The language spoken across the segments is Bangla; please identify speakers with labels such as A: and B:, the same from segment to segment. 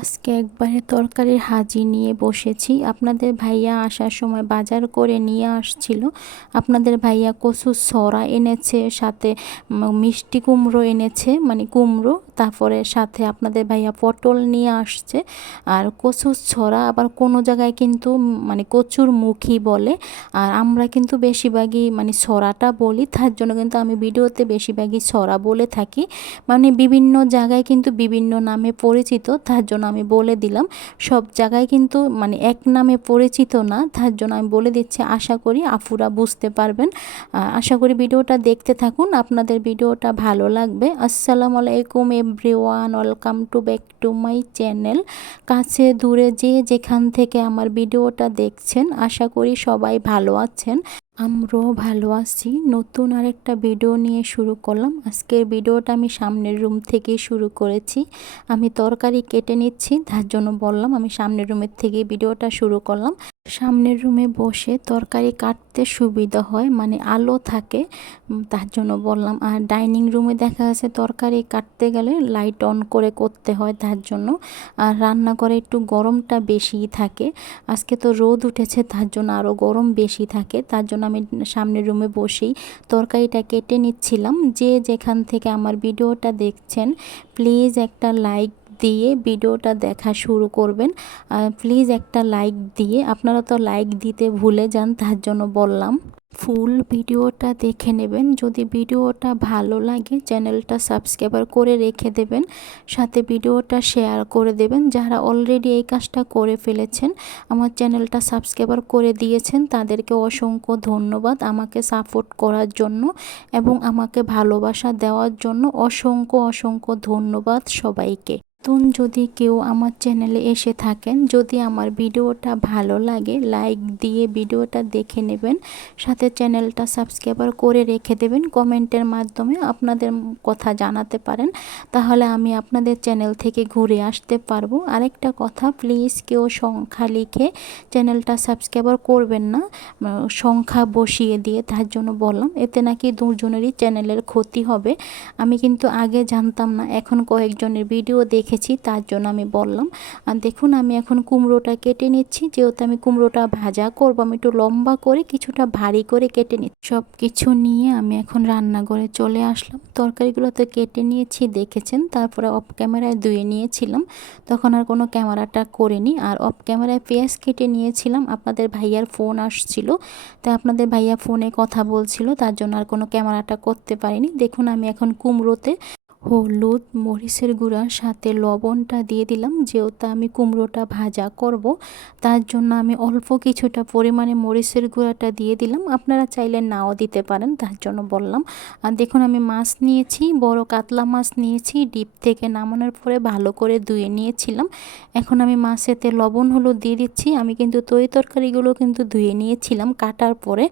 A: আজকে একবারে তরকারির হাজি নিয়ে বসেছি। আপনাদের ভাইয়া আসার সময় বাজার করে নিয়ে আসছিল। আপনাদের ভাইয়া কচু সরা এনেছে, সাথে মিষ্টি কুমড়ো এনেছে মানে কুমড়ো, তারপরে সাথে আপনাদের ভাইয়া পটল নিয়ে আসছে। আর কচুর ছড়া আবার কোনো জায়গায় কিন্তু মানে কচুর মুখী বলে। আর আমরা কিন্তু বেশিরভাগই মানে ছড়াটা বলি, তার জন্য কিন্তু আমি ভিডিওতে বেশিরভাগই ছড়া বলে থাকি। মানে বিভিন্ন জায়গায় কিন্তু বিভিন্ন নামে পরিচিত, তার জন্য আমি বলে দিলাম। সব জায়গায় কিন্তু মানে এক নামে পরিচিত না, তার জন্য আমি বলে দিচ্ছি, আশা করি আফুরা বুঝতে পারবেন। আশা করি ভিডিওটা দেখতে থাকুন, আপনাদের ভিডিওটা ভালো লাগবে। আসসালামু আলাইকুম everyone, welcome to back to my channel. কাছে দূরে যে যেখান থেকে আমার ভিডিওটা দেখছেন, আশা করি সবাই ভালো আছেন। আমরাও ভালো আছি। নতুন আরেকটা ভিডিও নিয়ে শুরু করলাম। আজকের ভিডিওটা আমি সামনের রুম থেকে শুরু করেছি। আমি তরকারি কেটে নিচ্ছি, তার জন্য বললাম আমি সামনের রুমের থেকে ভিডিওটা শুরু করলাম। সামনের রুমে বসে তরকারি কাটতে সুবিধা হয় মানে আলো থাকে। তার জন্য বললাম, আর ডাইনিং রুমে দেখা যাচ্ছে তরকারি কাটতে গেলে লাইট অন করে করতে হয় তার জন্য। আর রান্নাঘরে একটু গরমটা বেশিই থাকে। আজকে তো রোদ উঠেছে, তার জন্য আরও গরম বেশি থাকে। তার জন্য আমি সামনের রুমে বসেই তরকারিটা কেটে নিচ্ছিলাম। যে যেখান থেকে আমার ভিডিওটা দেখছেন, প্লিজ একটা লাইক দিয়ে ভিডিওটা দেখা শুরু করবেন। প্লিজ একটা লাইক দিয়ে, আপনারা তো লাইক দিতে ভুলে যান, তার জন্য বললাম। ফুল ভিডিওটা দেখে নেবেন। যদি ভিডিওটা ভালো লাগে, চ্যানেলটা সাবস্ক্রাইবার করে রেখে দেবেন। সাথে ভিডিওটা শেয়ার করে দেবেন। যারা অলরেডি এই কাজটা করে ফেলেছেন, আমার চ্যানেলটা সাবস্ক্রাইবার করে দিয়েছেন, তাদেরকে অসংখ্য ধন্যবাদ আমাকে সাপোর্ট করার জন্য এবং আমাকে ভালোবাসা দেওয়ার জন্য অসংখ্য অসংখ্য ধন্যবাদ সবাইকে। নতুন যদি কেউ আমার চ্যানেলে এসে থাকেন, যদি আমার ভিডিওটা ভালো লাগে লাইক দিয়ে ভিডিওটা দেখে নেবেন, সাথে চ্যানেলটা সাবস্ক্রাইবার করে রেখে দেবেন কমেন্টের মাধ্যমে আপনাদের কথা জানাতে পারেন, তাহলে আমি আপনাদের চ্যানেল থেকে ঘুরে আসতে পারব। আরেকটা কথা প্লিজ কেউ সংখ্যা লিখে চ্যানেলটা সাবস্ক্রাইবার করবেন না সংখ্যা বসিয়ে দিয়ে, তার জন্য বললাম, এতে নাকি দুজনেরই চ্যানেলের ক্ষতি হবে। আমি কিন্তু আগে জানতাম না, এখন কয়েকজনের ভিডিও দেখেছি তার জন্য আমি বললাম, আর দেখুন, আমি এখন কুমড়োটা কেটে নিচ্ছি, যেহেতু আমি কুমড়োটা ভাজা করব, আমি একটু লম্বা করে কিছুটা ভারী করে কেটে নিচ্ছি। সব কিছু নিয়ে আমি এখন রান্নাঘরে চলে আসলাম। তরকারিগুলো তো কেটে নিয়েছি, দেখেছেন? তারপরে অফ ক্যামেরায় ধুয়ে নিয়েছিলাম। তখন আর কোনো ক্যামেরাটা করিনি। আর অফ ক্যামেরায় পেঁয়াজ কেটে নিয়েছিলাম। আপনাদের ভাইয়ার ফোন আসছিল, তাই আপনাদের ভাইয়া ফোনে কথা বলছিল, তার জন্য আর কোনো ক্যামেরাটা করতে পারিনি। দেখুন, আমি এখন কুমড়োতে হলুদ মরিচের গুঁড়া সাথে লবণটা দিয়ে দিলাম, যেহেতু আমি কুমড়োটা ভাজা করব, তার জন্য আমি অল্প কিছুটা পরিমাণে মরিচের গুঁড়াটা দিয়ে দিলাম। আপনারা চাইলে নাও দিতে পারেন, তার জন্য বললাম। আর দেখুন, আমি মাছ নিয়েছি, বড় কাতলা মাছ নিয়েছি, ডিপ থেকে নামানোর পরে ভালো করে ধুয়ে নিয়েছিলাম। এখন আমি মাছেতে লবণ, হলুদ দিয়ে দিচ্ছি। আমি কিন্তু তরি তরকারিগুলো কিন্তু ধুয়ে নিয়েছিলাম, কাটার পরে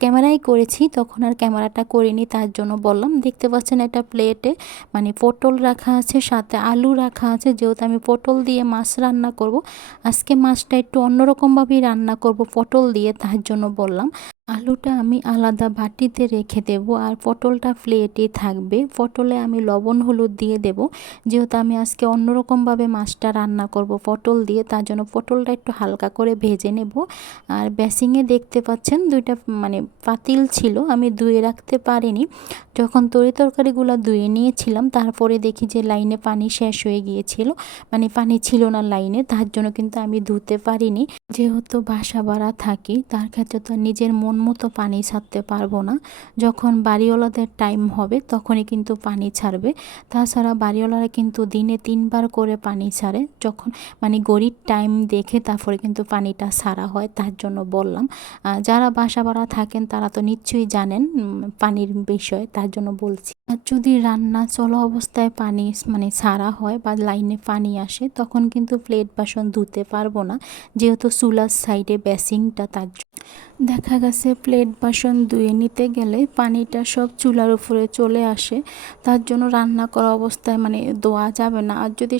A: ক্যামেরাই করেছি, তখন আর ক্যামেরাটা করিনি, তার জন্য বললাম। দেখতে পাচ্ছেন একটা প্লেটে মানে পটল রাখা আছে, সাথে আলু রাখা আছে, যেহেতু আমি পটল দিয়ে মাছ রান্না করব। আজকে মাছটা একটু অন্যরকমভাবেই রান্না করব পটল দিয়ে, তার জন্য বললাম। আলুটা আমি আলাদা বাটিতে রেখে দেব আর পটলটা প্লেটে থাকবে। পটলে আমি লবণ, হলুদ দিয়ে দেব। যেহেতু আমি আজকে অন্যরকমভাবে মাছটা রান্না করব পটল দিয়ে, তার জন্য পটলটা একটু হালকা করে ভেজে নেব। আর বেসিংয়ে দেখতে পাচ্ছেন দুইটা মানে পাতিল ছিল, আমি ধুয়ে রাখতে পারিনি। যখন তরি তরকারিগুলো ধুয়ে নিয়েছিলাম, তারপরে দেখি যে লাইনে পানি শেষ হয়ে গিয়েছিল। মানে পানি ছিল না লাইনে, তার জন্য কিন্তু আমি ধুতে পারিনি। যেহেতু বাসা ভাড়া থাকি, তার ক্ষেত্রে তো নিজের মন মতো পানি ছাড়তে পারব না। যখন বাড়িওয়ালাদের টাইম হবে, তখনই কিন্তু পানি ছাড়বে। তাছাড়া বাড়িওয়ালারা কিন্তু দিনে তিনবার করে পানি ছাড়ে। যখন মানে গড়ির টাইম দেখে তারপরে কিন্তু পানিটা ছাড়া হয়, তার জন্য বললাম। যারা বাসা ভাড়া থাকেন, তারা তো নিশ্চয়ই জানেন পানির বিষয়ে। জন্য বলছি। আর যদি রান্না চলা অবস্থায় পানি মানে ছাড়া হয় বা লাইনে পানি আসে, তখন কিন্তু প্লেট বাসন ধুতে পারব না। যেহেতু চুলার সাইডে বেসিংটা তার জ- দেখা গেছে প্লেট বাসন ধুয়ে নিতে গেলে পানিটা সব চুলার উপরে চলে আসে। তার জন্য রান্না করা অবস্থায় মানে ধোয়া যাবে না। আর যদি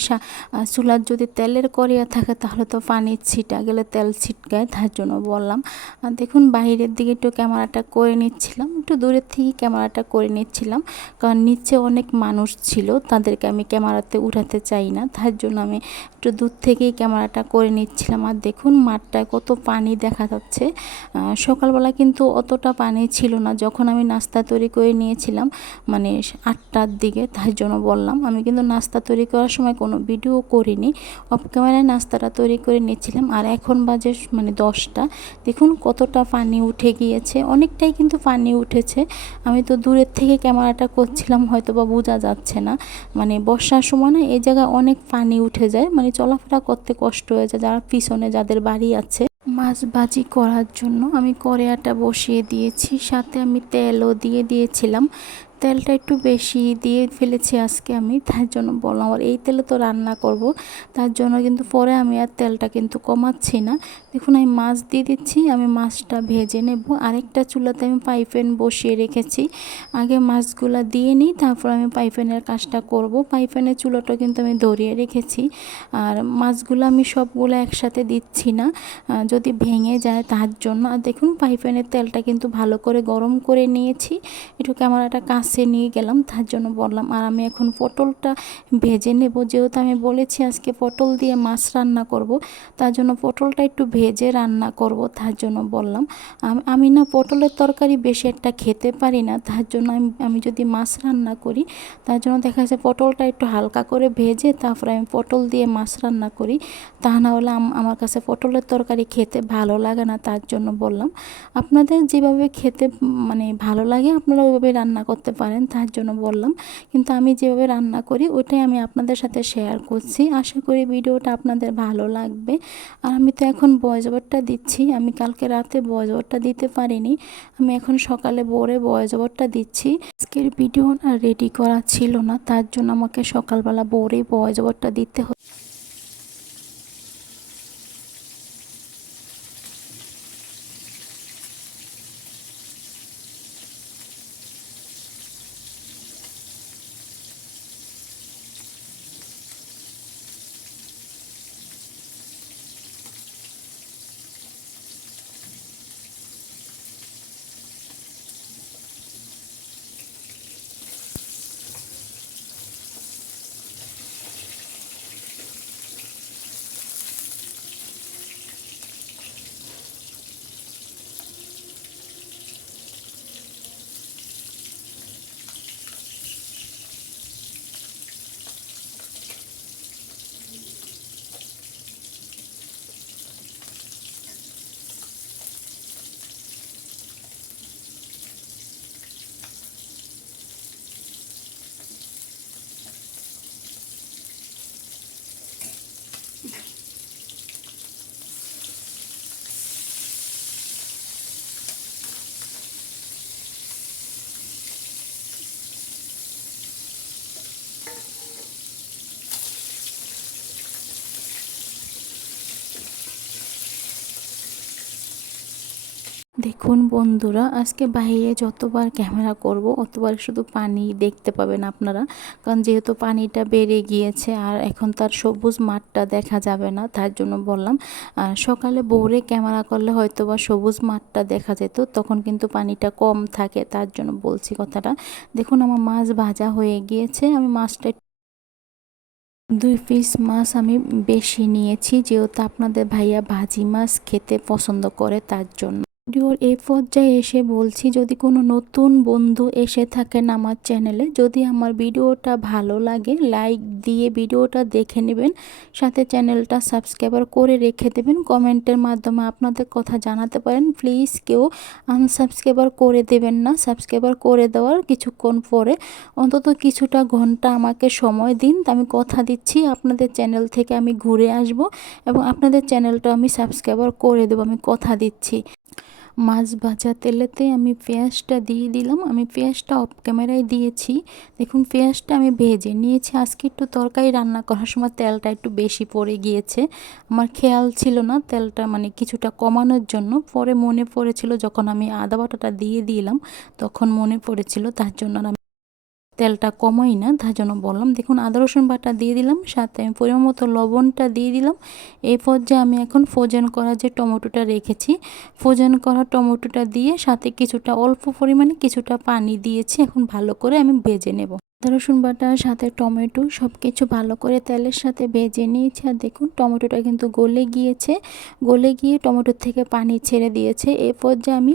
A: চুলার যদি তেলের করিয়া থাকে তাহলে তো পানি ছিটা গেলে তেল ছিটকায়, তার জন্য বললাম। আর দেখুন বাইরের দিকে একটু ক্যামেরাটা করে নিচ্ছিলাম, একটু দূরের থেকে ক্যামেরাটা করে নিচ্ছিলাম। কারণ নিচে অনেক মানুষ ছিল, তাদেরকে আমি ক্যামেরাতে উঠাতে চাই না। তার জন্য আমি একটু দূর থেকেই ক্যামেরাটা করে নিচ্ছিলাম। আর দেখুন মাঠটায় কত পানি দেখা যাচ্ছে। সকালবেলা কিন্তু অতটা পানি ছিল না। যখন আমি নাস্তা তৈরি করে নিয়েছিলাম মানে আটটার দিকে তাই জন্য বললাম, আমি কিন্তু নাস্তা তৈরি করার সময় কোনো ভিডিও করিনি। অফ ক্যামেরায় নাস্তাটা তৈরি করে নিয়েছিলাম আর এখন বাজে মানে দশটা। দেখুন কতটা পানি উঠে গিয়েছে। অনেকটাই কিন্তু পানি উঠেছে। আমি তো দূরের থেকে ক্যামেরাটা করছিলাম হয়তো বা বোঝা যাচ্ছে না। মানে বর্ষার সময় না, এই জায়গায় অনেক পানি উঠে যায়। মানে চলাফেরা করতে কষ্ট হয়ে যায়। যারা পিছনে, যাদের বাড়ি আছে। মাছ ভাজি করার জন্য আমি কড়াইটা বসিয়ে দিয়েছি, সাথে আমি তেলও দিয়ে দিয়েছিলাম। তেলটা একটু বেশি দিয়ে ফেলেছি আজকে আমি, তার জন্য বললাম আর এই তেলে তো রান্না করব। তার জন্য কিন্তু পরে আমি আর তেলটা কিন্তু কমাচ্ছি না। দেখুন, আমি মাছ দিয়ে দিচ্ছি, আমি মাছটা ভেজে নেব। আরেকটা চুলাতে আমি পাইপেন বসিয়ে রেখেছি। আগে মাছগুলো দিয়ে নিই, তারপর আমি পাইপেনের কাজটা করব। পাইপেনের চুলাটা কিন্তু আমি ধরিয়ে রেখেছি। আর মাছগুলো আমি সবগুলো একসাথে দিচ্ছি না যদি ভেঙে যায় তার জন্য। আর দেখুন, পাইপেনের তেলটা কিন্তু ভালো করে গরম করে নিয়েছি। একটু ক্যামেরাটা কাছে নিয়ে গেলাম, তার জন্য বললাম, আর আমি এখন পটলটা ভেজে নেব। যেহেতু আমি বলেছি আজকে পটল দিয়ে মাছ রান্না করব, তার জন্য পটলটা একটু ভেজে রান্না করব তার জন্য বললাম। আমি না পটলের তরকারি বেশি একটা খেতে পারি না, তার জন্য আমি আমি যদি মাছ রান্না করি, তার জন্য দেখা যাচ্ছে পটলটা একটু হালকা করে ভেজে তারপরে আমি পটল দিয়ে মাছ রান্না করি। তা না হলে আমার কাছে পটলের তরকারি খেতে ভালো লাগে না, তার জন্য বললাম। আপনাদের যেভাবে খেতে মানে ভালো লাগে, আপনারা ওইভাবে রান্না করতে পারেন, তার জন্য বললাম। কিন্তু আমি যেভাবে রান্না করি ওটাই আমি আপনাদের সাথে শেয়ার করছি। আশা করি ভিডিওটা আপনাদের ভালো লাগবে। আর আমি তো এখন বয়স ওভারটা দিচ্ছি। আমি কালকে রাতে বয়স ওভারটা দিতে পারিনি। আমি এখন সকালে বোরে বয়স ওভারটা দিচ্ছি। আজকের ভিডিও রেডি করা ছিল না, তার জন্য আমাকে সকালবেলা বোরে বয়স ওভারটা দিতে দেখুন বন্ধুরা, আজকে বাইরে যতবার ক্যামেরা করব, অতবার শুধু পানি দেখতে পাবেন আপনারা। কারণ যেহেতু পানিটা বেড়ে গিয়েছে আর এখন তার সবুজ মাঠটা দেখা যাবে না, তার জন্য বললাম সকালে ভোরে ক্যামেরা করলে হয়তো বা সবুজ মাঠটা দেখা যেত, তখন কিন্তু পানিটা কম থাকে, তার জন্য বলছি কথাটা। দেখুন আমার মাছ ভাজা হয়ে গিয়েছে, আমি মাছটা দুই পিস মাছ আমি বেশি নিয়েছি, যেহেতু আপনাদের ভাইয়া ভাজি মাছ খেতে পছন্দ করে তার জন্য। ভিডিওর এই পর্যায়ে এসে বলছি, যদি কোনো নতুন বন্ধু এসে থাকেন আমার চ্যানেলে, যদি আমার ভিডিওটা ভালো লাগে, লাইক দিয়ে ভিডিওটা দেখে নেবেন, সাথে চ্যানেলটা সাবস্ক্রাইবার করে রেখে দেবেন, কমেন্টের মাধ্যমে আপনাদের কথা জানাতে পারেন। প্লিজ কেউ আনসাবস্ক্রাইবার করে দেবেন না। সাবস্ক্রাইবার করে দেওয়ার কিছুক্ষণ পরে, অন্তত কিছুটা ঘণ্টা আমাকে সময় দিন। আমি কথা দিচ্ছি, আপনাদের চ্যানেল থেকে আমি ঘুরে আসব এবং আপনাদের চ্যানেলটা আমি সাবস্ক্রাইবার করে দেবো, আমি কথা দিচ্ছি। মাছ ভাজা তেলেতে আমি পেঁয়াজটা দিয়ে দিলাম। আমি পেঁয়াজটা অফ ক্যামেরায় দিয়েছি। দেখুন, পেঁয়াজটা আমি ভেজে নিয়েছি। আজকে একটু তরকারি রান্না করার সময় তেলটা একটু বেশি পড়ে গিয়েছে। আমার খেয়াল ছিল না তেলটা মানে কিছুটা কমানোর জন্য। পরে মনে পড়েছিল যখন আমি আদা বাটাটা দিয়ে দিলাম, তখন মনে পড়েছিল তার জন্য আমি তেলটা কমাই না, তার জন্য বললাম, দেখুন, আদা, রসুন বাটা দিয়ে দিলাম, সাথে আমি পরিমাণ মতো লবণটা দিয়ে দিলাম। এই পর্যায়ে আমি এখন ফ্রোজেন করা যে টমেটোটা রেখেছি ফোজেন করা টমেটোটা দিয়ে সাথে কিছুটা অল্প পরিমাণে কিছুটা পানি দিয়েছি, এখন ভালো করে আমি ভেজে নেব। রসুন বাটা, সাথে টমেটো সব কিছু ভালো করে তেলের সাথে ভেজে নিয়েছি। আর দেখুন, টমেটোটা কিন্তু গলে গিয়েছে। গলে গিয়ে টমেটোর থেকে পানি ছেড়ে দিয়েছে। এ পর্যায়ে আমি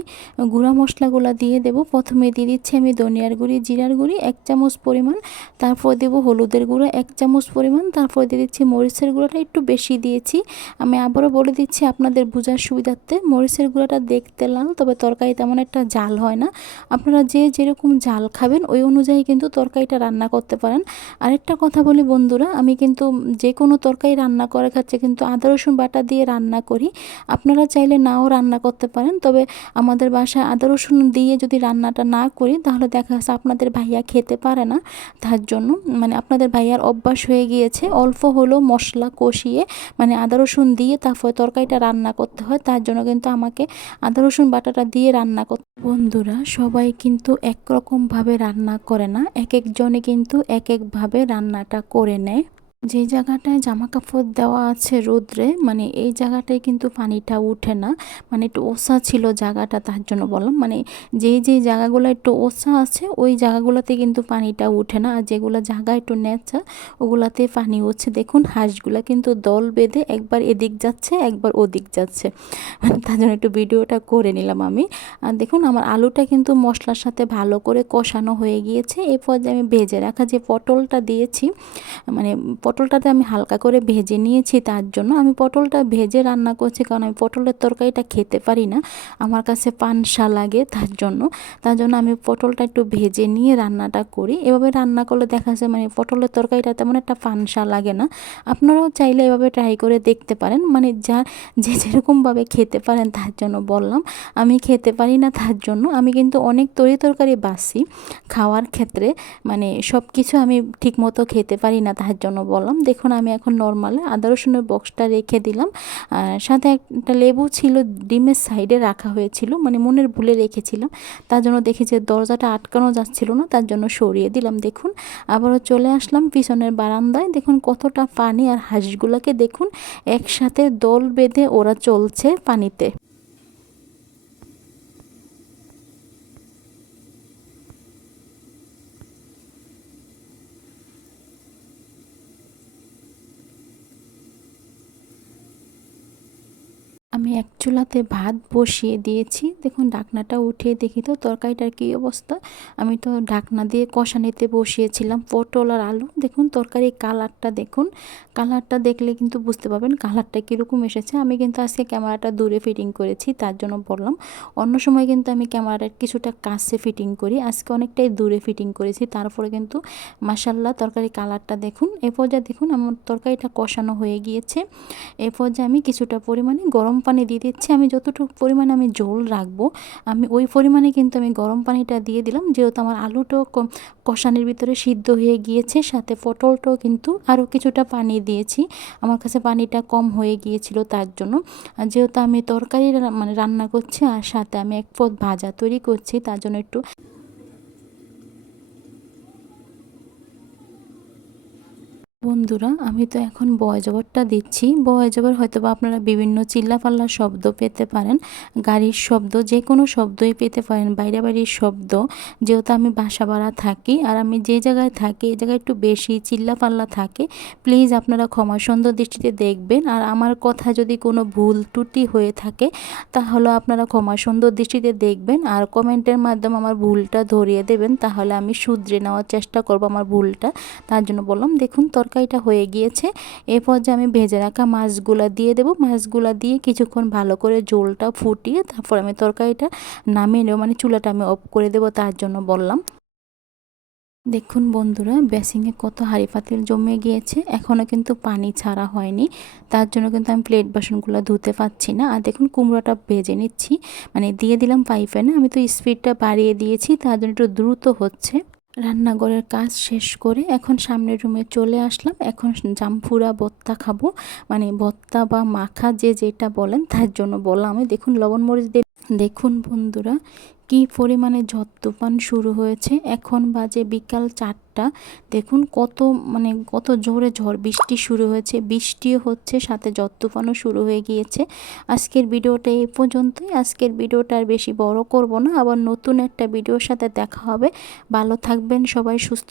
A: গুঁড়া মশলাগুলো দিয়ে দেব। প্রথমে দিয়ে দিচ্ছি আমি ধনিয়ার গুঁড়ি, জিরার গুঁড়ি, এক চামচ পরিমাণ। তারপর দেবো হলুদের গুঁড়ো, এক চামচ পরিমাণ। তারপর দিয়ে দিচ্ছি মরিচের গুঁড়োটা একটু বেশি দিয়েছি। আমি আবারও বলে দিচ্ছি, আপনাদের বোঝার সুবিধার্থে মরিচের গুঁড়োটা দেখতে লাল, তবে তরকারি তেমন একটা জাল হয় না। আপনারা যে যেরকম জাল খাবেন, ওই অনুযায়ী কিন্তু তরকারিটা রান্না করতে পারেন। আরেকটা কথা বলি বন্ধুরা, আমি কিন্তু যে কোনো তরকারি রান্না করে খাচ্ছে কিন্তু আদা, রসুন বাটা দিয়ে রান্না করি। আপনারা চাইলে নাও রান্না করতে পারেন, তবে আমাদের বাসায় আদা, রসুন দিয়ে যদি রান্নাটা না করি, তাহলে দেখা যাচ্ছে আপনাদের ভাইয়া খেতে পারে না। তার জন্য মানে আপনাদের ভাইয়ার অভ্যাস হয়ে গিয়েছে, অল্প হলেও মশলা কষিয়ে মানে আদা, রসুন দিয়ে তারপরে তরকারিটা রান্না করতে হয়। তার জন্য কিন্তু আমাকে আদা, রসুন বাটাটা দিয়ে রান্না করতে বন্ধুরা, সবাই কিন্তু একরকমভাবে রান্না করে না এক একজনে কিন্তু এক একভাবে রান্নাটা করে নেয়। যে জায়গাটায় জামা কাপড় দেওয়া আছে রোদ্রে মানে এই জায়গাটায় কিন্তু পানিটা উঠে না। মানে একটু ওসা ছিল জায়গাটা, তার জন্য বললাম। মানে যেই যেই জায়গাগুলো একটু ওসা আছে, ওই জায়গাগুলোতে কিন্তু পানিটা উঠে না। আর যেগুলো জায়গা একটু নেচা, ওগুলাতে পানি উঠছে। দেখুন, হাঁসগুলো কিন্তু দল বেঁধে একবার এদিক যাচ্ছে, একবার ওদিক যাচ্ছে। মানে তার জন্য একটু ভিডিওটা করে নিলাম আমি। আর দেখুন, আমার আলুটা কিন্তু মশলার সাথে ভালো করে কষানো হয়ে গিয়েছে। এরপর যে আমি ভেজে রাখা যে পটলটা দিয়েছি মানে পটলটাতে আমি হালকা করে ভেজে নিয়েছি, তার জন্য আমি পটলটা ভেজে রান্না করছি, কারণ আমি পটলের তরকারিটা খেতে পারি না। আমার কাছে পানসা লাগে তার জন্য। তার জন্য আমি পটলটা একটু ভেজে নিয়ে রান্নাটা করি। এভাবে রান্না করলে দেখা যায় মানে পটলের তরকারিটা তেমন একটা পানসা লাগে না। আপনারাও চাইলে এভাবে ট্রাই করে দেখতে পারেন। মানে যা, যে যেরকমভাবে খেতে পারেন তার জন্য বললাম। আমি খেতে পারি না তার জন্য। আমি কিন্তু অনেক তরি তরকারি বাসি খাওয়ার ক্ষেত্রে মানে সব কিছু আমি ঠিকমতো খেতে পারি না তার জন্য বললাম, দেখুন, আমি এখন নর্মালে আদা রসুনের বক্সটা রেখে দিলাম। সাথে একটা লেবু ছিল, ডিমের সাইডে রাখা হয়েছিল মানে মনের ভুলে রেখেছিলাম। তার জন্য দেখি যে দরজাটা আটকানো যাচ্ছিল না, তার জন্য সরিয়ে দিলাম। দেখুন, আবারও চলে আসলাম পিছনের বারান্দায়। দেখুন, কতটা পানি আর হাঁসগুলোকে দেখুন, একসাথে দল বেঁধে ওরা চলছে পানিতে। আমি এক চুলাতে ভাত বসিয়ে দিয়েছি। দেখুন, ঢাকনাটা উঠিয়ে দেখি তো, তরকারিটার কী অবস্থা? আমি তো ঢাকনা দিয়ে কষানিতে বসিয়েছিলাম পটল আর আলু। দেখুন, তরকারির কালারটা দেখুন। কালারটা দেখলে কিন্তু বুঝতে পারবেন কালারটা কীরকম এসেছে। আমি কিন্তু আজকে ক্যামেরাটা দূরে ফিটিং করেছি, তার জন্য বললাম। অন্য সময় কিন্তু আমি ক্যামেরাটা কিছুটা কাছে ফিটিং করি। আজকে অনেকটাই দূরে ফিটিং করেছি তারপরে কিন্তু মাসাল্লাহ তরকারি কালারটা দেখুন। এ পর্যায়ে দেখুন, আমার তরকারিটা কষানো হয়ে গিয়েছে। এ পর্যায়ে আমি কিছুটা পরিমাণে গরম পানি দিয়ে দিচ্ছি। আমি যতটুকু পরিমাণে আমি জল রাখব, আমি ওই পরিমাণে কিন্তু আমি গরম পানিটা দিয়ে দিলাম। যেহেতু আমার আলুটাও কষানির ভিতরে সিদ্ধ হয়ে গিয়েছে, সাথে পটলটাও কিন্তু আরও কিছুটা পানি দিয়েছি। আমার কাছে পানিটা কম হয়ে গিয়েছিল তার জন্য। যেহেতু আমি তরকারি মানে রান্না করছি, আর সাথে আমি এক পদ ভাজা তৈরি করছি, তার জন্য একটু বন্ধুরা, আমি তো এখন বয়জবরটা দিচ্ছি। বয় জবর হয়তো বা আপনারা বিভিন্ন চিল্লাপাল্লা শব্দ পেতে পারেন। গাড়ির শব্দ যে কোনো শব্দই পেতে পারেন। বাইরে বাড়ির শব্দ, যেহেতু আমি বাসা ভাড়া থাকি আর আমি যে জায়গায় থাকি এই জায়গায় একটু বেশি চিল্লাপাল্লা থাকে, প্লিজ আপনারা ক্ষমা সুন্দর দৃষ্টিতে দেখবেন। আর আমার কথা যদি কোনো ভুল ত্রুটি হয়ে থাকে, তাহলে আপনারা ক্ষমা সুন্দর দৃষ্টিতে দেখবেন। আর কমেন্টের মাধ্যমে আমার ভুলটা ধরিয়ে দেবেন, তাহলে আমি শুধরে নেওয়ার চেষ্টা করব আমার ভুলটা। তার জন্য বললাম, দেখুন তোর তরকারিটা হয়ে গিয়েছে। এরপর যে আমি ভেজে রাখা মাছগুলা দিয়ে দেবো, মাছগুলা দিয়ে কিছুক্ষণ ভালো করে জোলটা ফুটিয়ে তারপর আমি তরকারিটা নামিয়ে নেব মানে চুলাটা আমি অফ করে দেবো তার জন্য বললাম। দেখুন বন্ধুরা বেসিংয়ে কত হাঁড়ি পাতিল জমে গিয়েছে এখনও কিন্তু পানি ছাড়া হয়নি। তার জন্য কিন্তু আমি প্লেট বাসনগুলো ধুতে পারছি না। আর দেখুন কুমড়োটা ভেজে নিচ্ছি মানে দিয়ে দিলাম পাইপে না, আমি তো স্পিডটা বাড়িয়ে দিয়েছি, তার জন্য একটু দ্রুত হচ্ছে। রান্নাঘরের কাজ শেষ করে এখন সামনের রুমে চলে আসলাম। এখন জামফুরা ভত্তা খাব। মানে ভত্তা বা মাখা যে যেটা বলেন তার জন্য বললাম আমি। দেখুন লবণ মরিচ দেখুন বন্ধুরা কি পরিমাণে ঝড় তুফান শুরু হয়েছে? এখন বাজে বিকাল চারটা। দেখুন কত মানে কত জোরে ঝড় বৃষ্টি শুরু হয়েছে। বৃষ্টিও হচ্ছে, সাথে ঝড় তুফানও শুরু হয়ে গিয়েছে। আজকের ভিডিওটা এ পর্যন্তই। আজকের ভিডিওটা আর বেশি বড় করব না। আবার নতুন একটা ভিডিওর সাথে দেখা হবে। ভালো থাকবেন সবাই, সুস্থ